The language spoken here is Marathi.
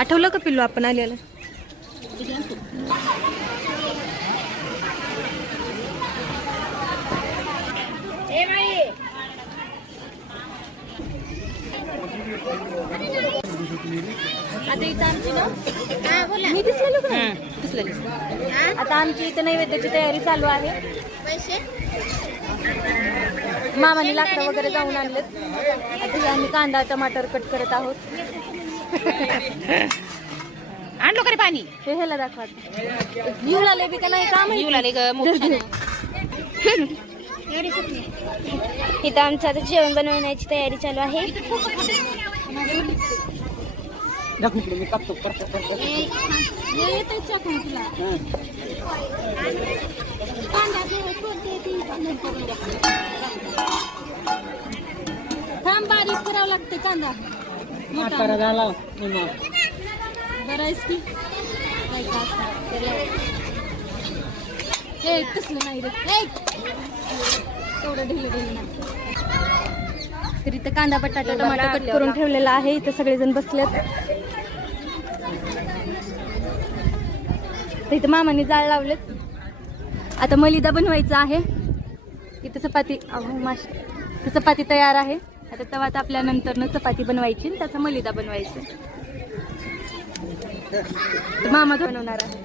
आठवलं का पिल्लू आपण आलेलं? आता इथं आमची ना मी दिसलेलो का? दिसलेली. आता आमची इथं नैवेद्याची तयारी चालू आहे. मामाने लाकडं वगैरे जाऊन आणलेत. आता आम्ही कांदा टमाटर कट करत आहोत. आणलो का रे पाणी? हे ह्याला दाखवा. येऊ लागले बी का नाही काम येऊ लागले ग मोठं. इथं आमचं आता जेवण बनवण्याची तयारी चालू आहे. थांब बारीक करावं लागते कांदा. कसलं नाही रे तेवढं ढिलं नाही. तर इथं कांदा बटाटा टमाटा कट करून ठेवलेला आहे. इथं सगळेजण बसलेत. तर इथं मामाने जाळ लावलेत. आता मलिदा बनवायचा आहे. इथं चपाती चपाती तयार आहे. आता तवा तापल्यानंतर चपाती बनवायची आणि त्याचा मलिदा बनवायचा. मामा बनवणार आहे.